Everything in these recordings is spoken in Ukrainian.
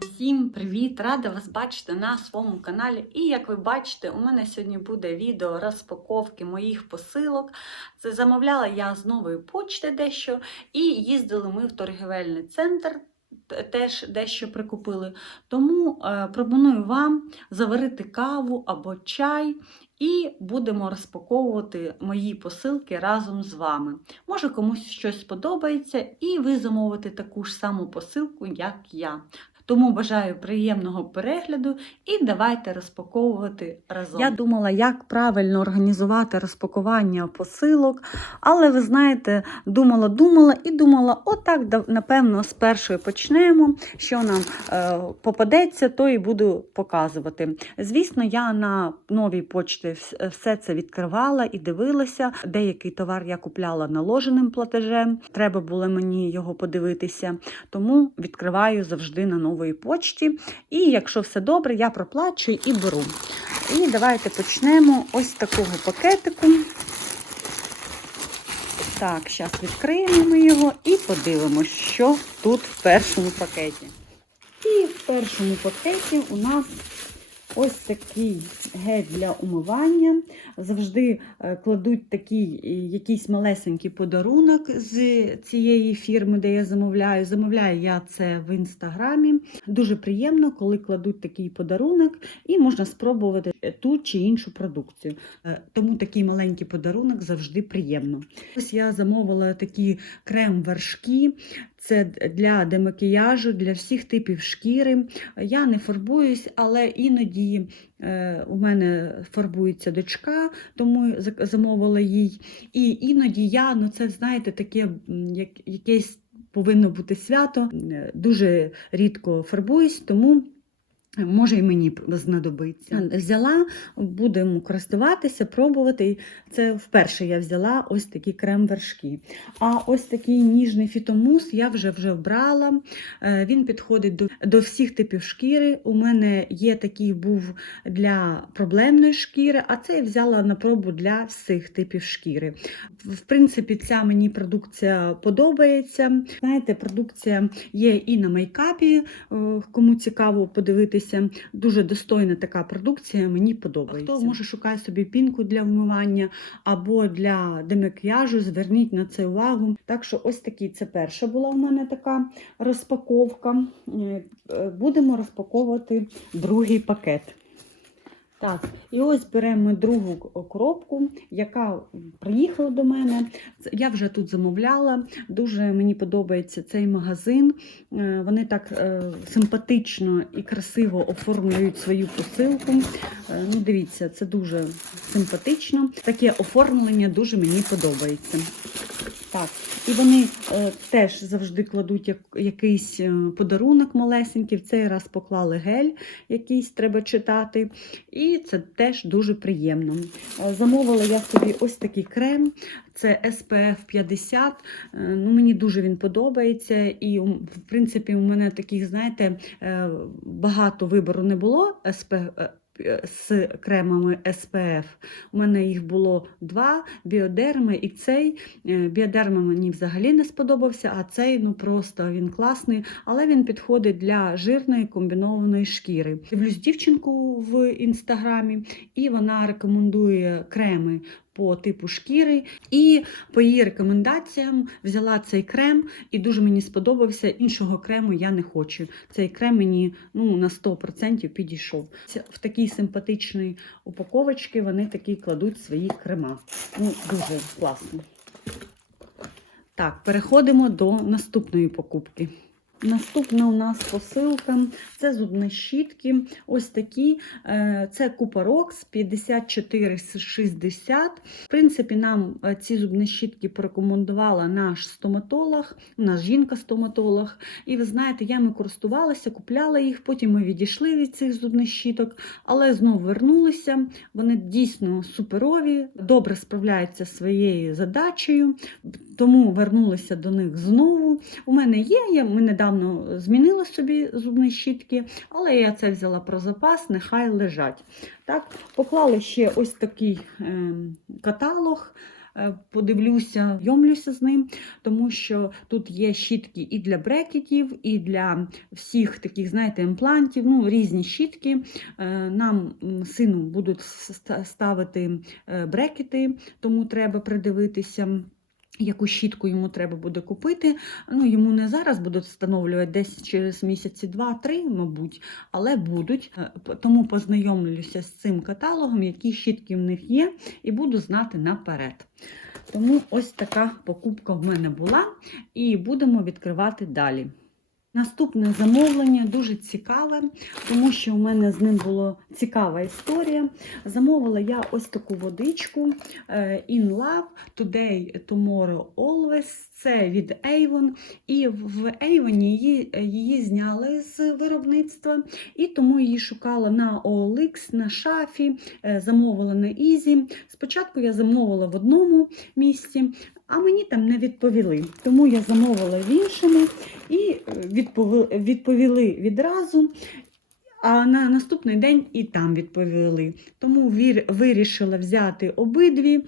Всім привіт! Рада вас бачити на своєму каналі. І як ви бачите, у мене сьогодні буде відео розпаковки моїх посилок. Це замовляла я з нової почти дещо, і їздили ми в торгівельний центр. Теж дещо прикупили. Тому е, пропоную вам заварити каву або чай, і будемо розпаковувати мої посилки разом з вами. Може комусь щось сподобається, і ви замовите таку ж саму посилку, як я. Тому бажаю приємного перегляду і давайте розпаковувати разом. Я думала, як правильно організувати розпакування посилок, але ви знаєте, думала, думала і думала, отак, напевно, з першої почнемо. Що нам е, попадеться, то і буду показувати. Звісно, я на новій почті все це відкривала і дивилася. Деякий товар я купляла наложеним платежем. Треба було мені його подивитися. Тому відкриваю завжди на новій почті. І якщо все добре, я проплачую і беру. І давайте почнемо ось такого пакетику. Так, зараз відкриємо ми його і подивимося, що тут в першому пакеті. І в першому пакеті у нас ось такий гель для умивання. Завжди е, кладуть такий е, якийсь малесенький подарунок з цієї фірми, де я замовляю. Замовляю я це в інстаграмі. Дуже приємно, коли кладуть такий подарунок, і можна спробувати ту чи іншу продукцію. Е, Тому такий маленький подарунок завжди приємно. Ось я замовила такі крем-вершки. Це для демакіяжу, для всіх типів шкіри. Я не фарбуюсь, але іноді е, у мене фарбується дочка, тому замовила їй. І іноді я, ну це знаєте, таке як, якесь повинно бути свято. Е, Дуже рідко фарбуюсь, тому. Може, і мені знадобиться. Взяла, будемо користуватися, пробувати. Це вперше я взяла ось такі крем-вершки. А ось такий ніжний фітомус я вже вже вбрала. Е, Він підходить до, до всіх типів шкіри. У мене є такий був для проблемної шкіри, а це я взяла на пробу для всіх типів шкіри. В принципі, ця мені продукція подобається. Знаєте, продукція є і на мейкапі, е, кому цікаво подивитися. Дуже достойна така продукція, мені подобається. Хто може шукає собі пінку для вмивання або для демакіяжу, зверніть на це увагу. Так що ось такий це перша була у мене така розпаковка. Е, е, Будемо розпаковувати другий пакет. Так, і ось беремо другу коробку, яка приїхала до мене. Я вже тут замовляла. Дуже мені подобається цей магазин. Е, Вони так е, симпатично і красиво оформлюють свою посилку. Е, Ну, дивіться, це дуже симпатично. Таке оформлення дуже мені подобається. Так, і вони е, теж завжди кладуть як, якийсь е, подарунок малесенький. В цей раз поклали гель, якийсь треба читати. І це теж дуже приємно. Е, Замовила я собі ось такий крем. Це SPF 50. Е, Ну, мені дуже він подобається. І, в принципі, у мене таких, знаєте, е, багато вибору не було SPF, е, з кремами SPF. У мене їх було два біодерми і цей. Біодерм Біодерма мені взагалі не сподобався, а цей ну просто він класний, але він підходить для жирної комбінованої шкіри. Дивлюсь дівчинку в інстаграмі, і вона рекомендує креми. По типу шкіри, і по її рекомендаціям взяла цей крем, і дуже мені сподобався. Іншого крему я не хочу. Цей крем мені ну, на 100% підійшов. В такій симпатичній упаковочці вони такі кладуть свої крема. Ну, дуже класно. Так, переходимо до наступної покупки. Наступна у нас посилка це зубні щітки. Ось такі. Е, Це Купарокс 5460. В принципі, нам е, ці зубні щітки порекомендувала наш стоматолог, у нас жінка-стоматолог. І ви знаєте, я ми користувалася, купляла їх, потім ми відійшли від цих зубних щіток, але знову вернулися. Вони дійсно суперові, добре справляються зі своєю задачею, тому вернулися до них знову. У мене є, я, ми недавно змінили собі зубні щітки, але я це взяла про запас, нехай лежать. Так, Поклали ще ось такий ем, каталог. е, подивлюся, йомлюся з ним, тому що тут є щітки і для брекетів, і для всіх таких, знаєте, імплантів, ну, різні щітки. Е, Нам сину будуть ставити е, брекети, тому треба придивитися. Яку щітку йому треба буде купити. Ну, йому не зараз будуть встановлювати десь через місяці два-три, мабуть, але будуть. Е, Тому познайомлюся з цим каталогом, які щітки в них є, і буду знати наперед. Тому ось така покупка в мене була, і будемо відкривати далі. Наступне замовлення дуже цікаве, тому що у мене з ним була цікава історія. Замовила я ось таку водичку е, In Love Today, Tomorrow, Always. Це від Avon. І в Avon її, її зняли з виробництва, і тому її шукала на OLX, на шафі, е, замовила на Ізі. Спочатку я замовила в одному місці, а мені там не відповіли. Тому я замовила в іншому і е, відповіли, відразу. А на наступний день і там відповіли. Тому вирішила взяти обидві.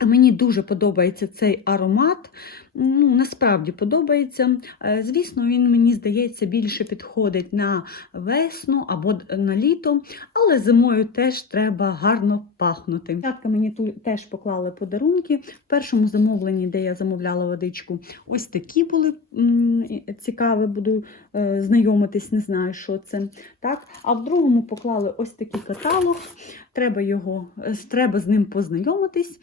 Мені дуже подобається цей аромат. Ну, насправді подобається. Е, Звісно, він мені здається більше підходить на весну або на літо, але зимою теж треба гарно пахнути. Дівчатка мені тут теж поклали подарунки. В першому замовленні, де я замовляла водичку, ось такі були цікаві, буду е, знайомитись, не знаю, що це. Так? А в другому поклали ось такий каталог. Треба його, е, треба з ним познайомитись.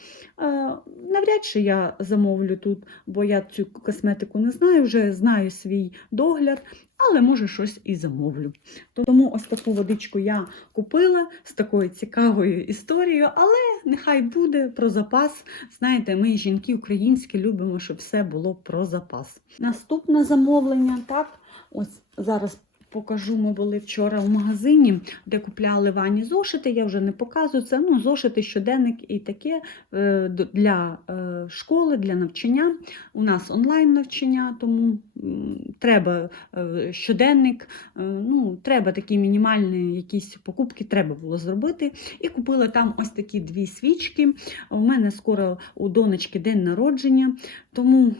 Навряд чи я замовлю тут, бо я цю косметику не знаю, вже знаю свій догляд, але може щось і замовлю. Тому ось таку водичку я купила з такою цікавою історією, але нехай буде про запас. Знаєте, ми, жінки українські, любимо, щоб все було про запас. Наступне замовлення, так, ось зараз. Покажу, ми були вчора в магазині, де купляли вані зошити. Я вже не показую це. Ну, зошити, щоденник і таке е, для е, школи, для навчання. У нас онлайн навчання, тому треба е, щоденник. Ну, треба такі мінімальні якісь покупки треба було зробити. І купила там ось такі дві свічки. У мене скоро у донечки день народження, тому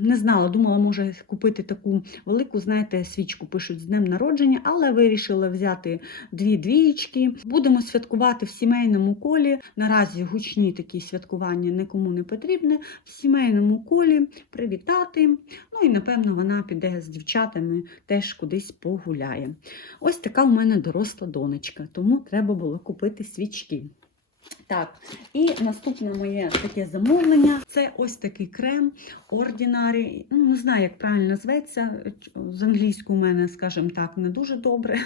не знала, думала, може купити таку велику, знаєте, свічку пишуть з днем народження, але вирішила взяти дві двієчки. Будемо святкувати в сімейному колі. Наразі гучні такі святкування нікому не потрібне. В сімейному колі привітати. Ну і напевно вона піде з дівчатами теж кудись погуляє. Ось така у мене доросла донечка, тому треба було купити свічки. Так, і наступне моє таке замовлення це ось такий крем Ordinary. Ну, не знаю, як правильно зветься. З англійською у мене, скажімо так, не дуже добре.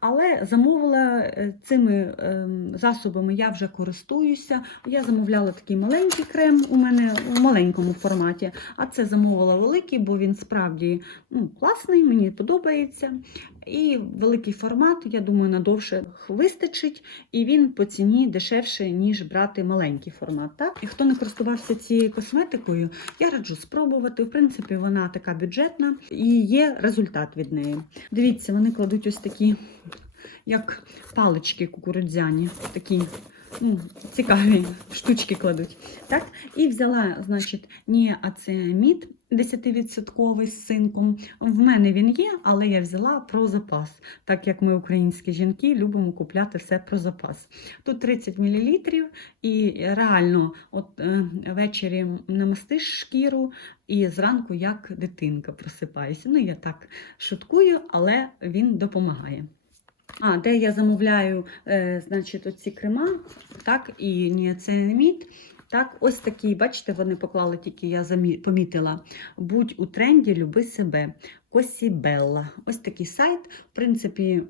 Але замовила е, цими ем, засобами я вже користуюся. Я замовляла такий маленький крем у мене у маленькому форматі, а це замовила великий, бо він справді ну, класний, мені подобається. І великий формат, я думаю, надовше вистачить, і він по ціні дешевше, ніж брати маленький формат. Так? І хто не користувався цією косметикою, я раджу спробувати. В принципі, вона така бюджетна і є результат від неї. Дивіться, вони кладуть ось такі, як палички кукурудзяні, такі ну, Цікаві штучки кладуть. Так? І взяла, значить, ніацеамід 10-відсотковий з синком. В мене він є, але я взяла про запас, так як ми, українські жінки, любимо купляти все про запас. Тут 30 мл, і реально, от е, ввечері намастиш шкіру, і зранку як дитинка просипаюся. Ну, я так шуткую, але він допомагає. А, де я замовляю, е, значить, оці крема, так, і ніацинамід. Так, ось такі, бачите, вони поклали, тільки я помітила. Будь у тренді, люби себе. Косібелла. Ось такий сайт. В принципі,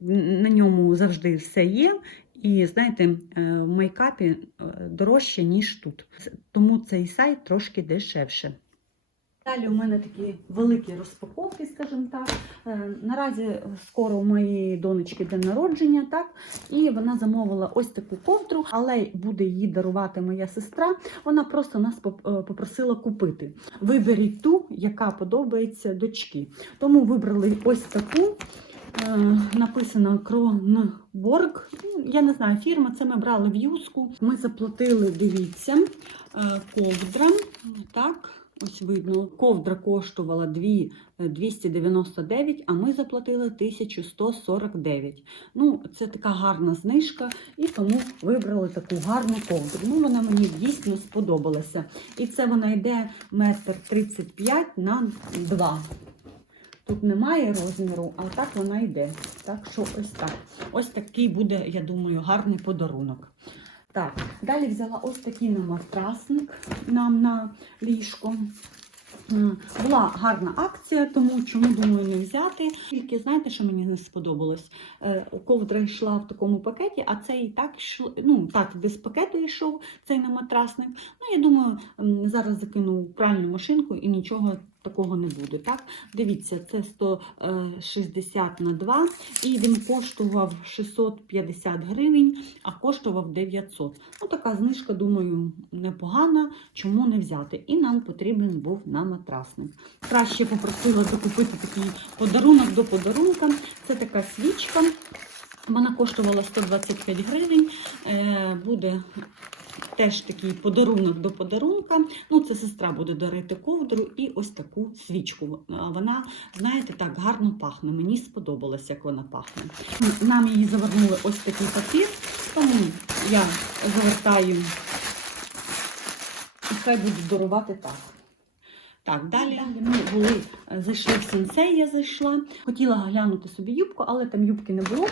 на ньому завжди все є. І знаєте, е, в мейкапі е, дорожче, ніж тут. Тому цей сайт трошки дешевше. Далі у мене такі великі розпаковки, скажімо так. Е, Наразі скоро у моєї донечки день народження, так? І вона замовила ось таку ковдру, але буде її дарувати моя сестра. Вона просто нас е, попросила купити. Виберіть ту, яка подобається дочки. Тому вибрали ось таку. Е, написано Кронборг. Я не знаю, фірма, це ми брали в Юску. Ми заплатили, дивіться, ковдра. Так, ось видно. Ковдра коштувала 2 е, 299, а ми заплатили 1149. Ну, це така гарна знижка, і тому вибрали таку гарну ковдру. Ну, вона мені дійсно сподобалася. І це вона йде метр 35 на 2. Тут немає розміру, а так вона йде. Так що ось так. Ось такий буде, я думаю, гарний подарунок. Так, далі взяла ось такий на матрасник нам на ліжко. Була гарна акція, тому чому думаю не взяти. Тільки знаєте, що мені не сподобалось? Е, Ковдра йшла в такому пакеті, а цей так йшло, ну так без пакету йшов цей на матрасник. Ну я думаю, зараз закину пральну машинку і нічого такого не буде. Так, дивіться, це 160 на 2, і він коштував 650 гривень, а коштував 900. Ну така знижка, думаю, непогана. Чому не взяти? І нам потрібен був на матрасник. Краще попросила докупити такий подарунок до подарунка. Це така свічка. Вона коштувала 125 гривень. Е, буде теж такий подарунок до подарунка. Ну, це сестра буде дарити ковдру і ось таку свічку. Вона, знаєте, так гарно пахне. Мені сподобалось, як вона пахне. Нам її завернули ось такий папір, тому я завертаю і хай буду дарувати так. Так, далі ми були, е, зайшли в сенсей, я зайшла. Хотіла глянути собі юбку, але там юбки не було.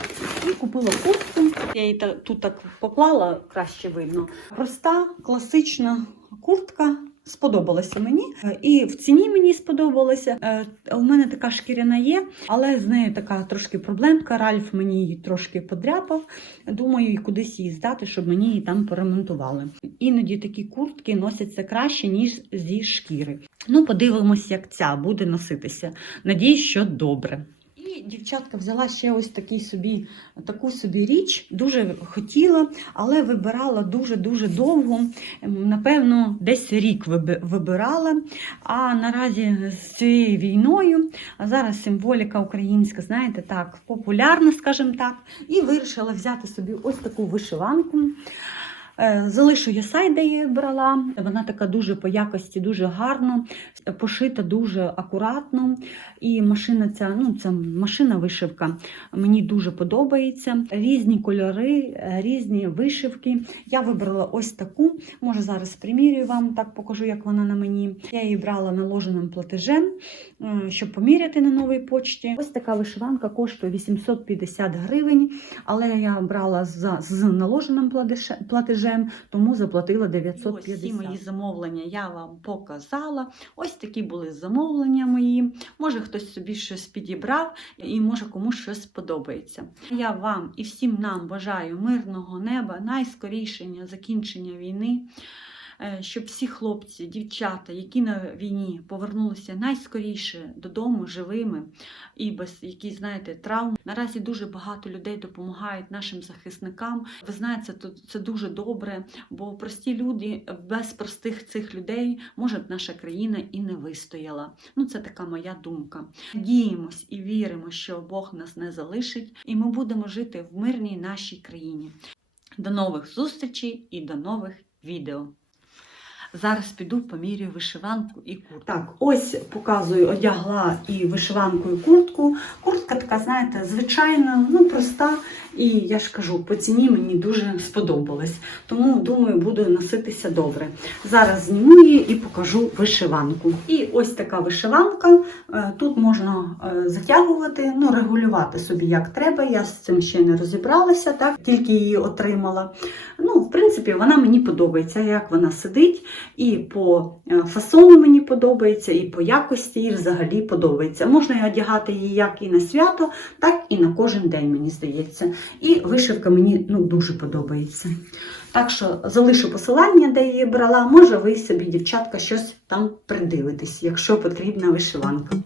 І купила куртку. Я її тут так поклала, краще видно. Проста, класична куртка. Сподобалася мені. Е, І в ціні мені сподобалося. Е, У мене така шкіряна є, але з нею така трошки проблемка. Ральф мені її трошки подряпав. Думаю, і кудись її здати, щоб мені її там поремонтували. Іноді такі куртки носяться краще, ніж зі шкіри. Ну, подивимось, як ця буде носитися. Надіюсь, що добре. І дівчатка взяла ще ось такий собі, таку собі річ, дуже хотіла, але вибирала дуже-дуже довго. Ем, Напевно, десь рік вибирала. А наразі з цією війною, а зараз символіка українська, знаєте, так, популярна, скажімо так, і вирішила взяти собі ось таку вишиванку. Е, Залишу я сайт, де я брала. Вона така дуже по якості, дуже гарно, пошита дуже акуратно. І машина ця, ну це машина вишивка. Мені дуже подобається. Різні кольори, е, різні вишивки. Я вибрала ось таку. Може зараз примірюю вам, так покажу, як вона на мені. Я її брала наложеним платежем, е, щоб поміряти на новій почті. Ось така вишиванка коштує 850 гривень, але я брала за, з наложеним платеже- платежем, тому заплатила 950. Ось всі мої замовлення я вам показала. Ось такі були замовлення мої. Може хтось собі щось підібрав і може комусь щось сподобається. Я вам і всім нам бажаю мирного неба, найскорішення закінчення війни. Е, Щоб всі хлопці, дівчата, які на війні повернулися найскоріше додому живими і без якісь, знаєте, травм. Наразі дуже багато людей допомагають нашим захисникам. Ви знаєте, це, це дуже добре, бо прості люди без простих цих людей може наша країна і не вистояла. Ну, це така моя думка. Надіємось і віримо, що Бог нас не залишить, і ми будемо жити в мирній нашій країні. До нових зустрічей і до нових відео. Зараз піду помірюю вишиванку і куртку. Так, ось показую, одягла і вишиванку, і куртку. Куртка така, знаєте, звичайна, ну проста. І я ж кажу, по ціні мені дуже сподобалось. Тому думаю, буду носитися добре. Зараз зніму її і покажу вишиванку. І ось така вишиванка. Е, Тут можна е, затягувати, ну, регулювати собі як треба. Я з цим ще не розібралася, так тільки її отримала. Ну, в принципі, вона мені подобається, як вона сидить. І по е, фасону мені подобається, і по якості їй взагалі подобається. Можна одягати її як і на свято, так і на кожен день, мені здається. І вишивка мені ну, дуже подобається. Так що залишу посилання, де її брала. Може, ви собі, дівчатка, щось там придивитесь, якщо потрібна вишиванка.